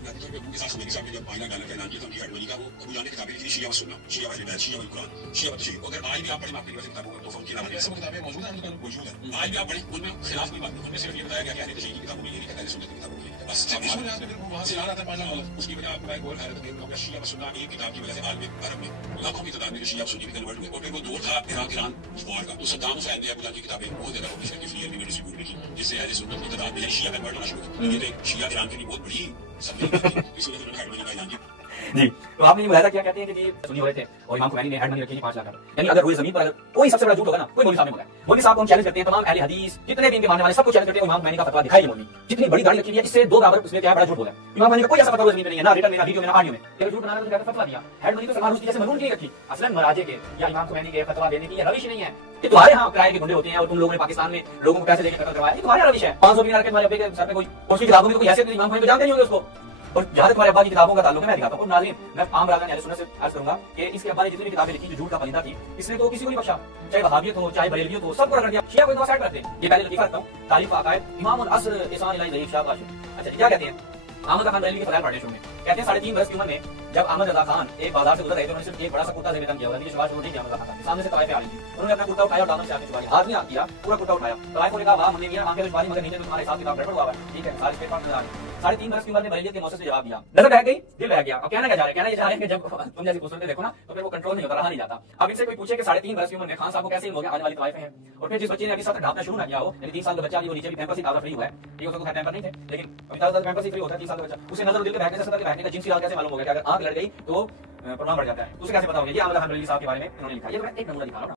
बुनियादी तौर पे उनके साथ होने के साथ जब आईना डाला का ऐलान किया था उनकी एडमनी का, वो अबू जान ने किताबें लिखी शिया व सुन्ना, शिया व हिदायत, शिया व कुरान, शिया व तशरीह। अगर आज भी आप पढ़ें आपकी किताबों को, तो उनकी अलावा ऐसी किताबें मौजूद हैं, उनका मौजूद है। आज भी आप पढ़ें, उनमें खिलाफ कोई बात नहीं, उनमें सिर्फ ये बताया गया कि अहले तशरीह की किताबों में ये लिखा है, अहले सुन्नत की किताबों में ये लिखा है, बस। वहां से आ रहा था पाला गलत, उसकी वजह आपको एक और हैरत होगी, शिया व सुन्ना एक किताब की वजह से आलम अरब में लाखों की तादाद में शिया व सुन्नी भी कन्वर्ट हुए। और फिर वो दौर था इराक ईरान वॉर का, तो सद्दाम हुसैन ने अबू जान की किताबें बहुत ज्यादा पब्लिश करके फ्री में डिस्ट्रीब्यूट की, जिससे अहले सुन्नत की तादाद में शिया कन्वर्ट होना शुरू हुआ। ये तो एक शिया ईरान के लिए बहुत बड़ी सब्जेक्ट थी, इसलिए उन्होंने हेडमनी का ऐलान किया। जी, तो आपने ये बताया क्या कहते हैं कि जी सुन्नी हो रहे थे और इमाम खुमैनी ने हेड मनी रखी थी 5 लाख का। यानी अगर रुए जमीन पर अगर कोई सबसे बड़ा झूठ होगा ना, कोई मौलवी साहब ने बोला, मौलवी साहब को हम चैलेंज करते हैं, तमाम अहले हदीस जितने भी इनके मानने वाले सबको चैलेंज करते हैं, इमाम खुमैनी का फतवा दिखाई मौलवी जितनी बड़ी दाढ़ी रखी है, इससे 2 बराबर उसमें क्या बड़ा झूठ बोला है। इमाम खुमैनी का कोई ऐसा फतवा जमीन में नहीं है, ना रिटर्न में, ना वीडियो में, ना ऑडियो में। अगर झूठ बनाना तो कहते फतवा दिया। हेड मनी तो सलमान रुश्दी जैसे मरहूम की नहीं रखी, असलन मराजे के या इमाम खुमैनी के फतवा देने की ये रविश नहीं है। कि तुम्हारे यहाँ किराए के गुंडे होते हैं और तुम लोगों ने पाकिस्तान में लोगों को पैसे देकर कत्ल करवाया, ये तुम्हारा रविश है। 500 दिनार के तुम्हारे अब्बे के सर पे कोई, उसकी किताबों में कोई हैसियत नहीं, इमाम खुमैनी जानते नहीं होंगे उसको। और जहां तक तुम्हारे अब्बा की किताबों का ताल्लुक है, मैं दिखाता हूं। नाज़रीन, मैं आम राज़ान अहले सुन्नत से अर्ज करूंगा कि इसके अब्बा ने जितनी भी किताबें लिखी जो झूठ का परिंदा थी, इसने तो किसी को नहीं बख्शा, चाहे वहाबियत हो, चाहे बरेलवियत हो, सबको रगड़ दिया। शिया को एक दफा साइड करते हैं। ये पहले लतीफा रखता हूं, तारीफ अकायद इमाम अल असर इहसान इलाही ज़ईफ शाह बाशिर। अच्छा, क्या कहते हैं? अहमद खान बरेलवी के फज़ाइल पढ़ने शुरू में कहते हैं 3.5 बरस की उम्र में जब अहमद रज़ा खान एक बाजार से गुजर रहे थे, उन्होंने सिर्फ एक बड़ा सा कुर्ता ज़ेब-ए-तन किया हुआ था, शबाश नहीं किया अहमद खान के सामने से तवाइफ आ रही थी। उन्होंने अपना कुर्ता उठाया और दामन से आगे छुपा लिया, हाथ में हाथ किया, पूरा कुर्ता उठाया। तवाइफ ने कहा वाह मुन्ने मियां आंखें छुपा ली, मगर नीचे तो तुम्हारे हिसाब किताब गड़बड़ हुआ है। ठीक है, सारे पेपर नजर आ रहे। 3.5 बरस की उम्र में बरेलियत के मौसम से जवाब दिया, नजर बह गई, दिल बह गया। अब कहना क्या जा रहा है? कहना ये जा रहा है कि जब तुम जैसी खूबसूरती देखो ना, तो फिर वो कंट्रोल नहीं होता, रहा नहीं जाता। अब इनसे कोई पूछे कि 3.5 बरस की उम्र में खान साहब को कैसे हो गया, आने वाली तवाइफें हैं। और फिर जिस बच्चे ने अभी सत्र ढापना शुरू ना किया हो, यानी 3 साल का बच्चा, वो नीचे भी पैंपर से ताज़ा फ्री हुआ है, ठीक है, उसको खैर पैंपर नहीं थे, लेकिन अभी ताज़ा पैंपर से फ्री होता है 3 साल का बच्चा, उसे नजर दिल के बहने से सतर के बहने का जिनसी हाल कैसे मालूम हो गया कि अगर आंख लड़ गई तो प्रमाण बढ़ जाता है। उसे कैसे पता होगा? ये अहमद खान बरेलवी साहब के बारे में उन्होंने लिखा। ये तो मैं एक नमूना दिखा रहा हूं।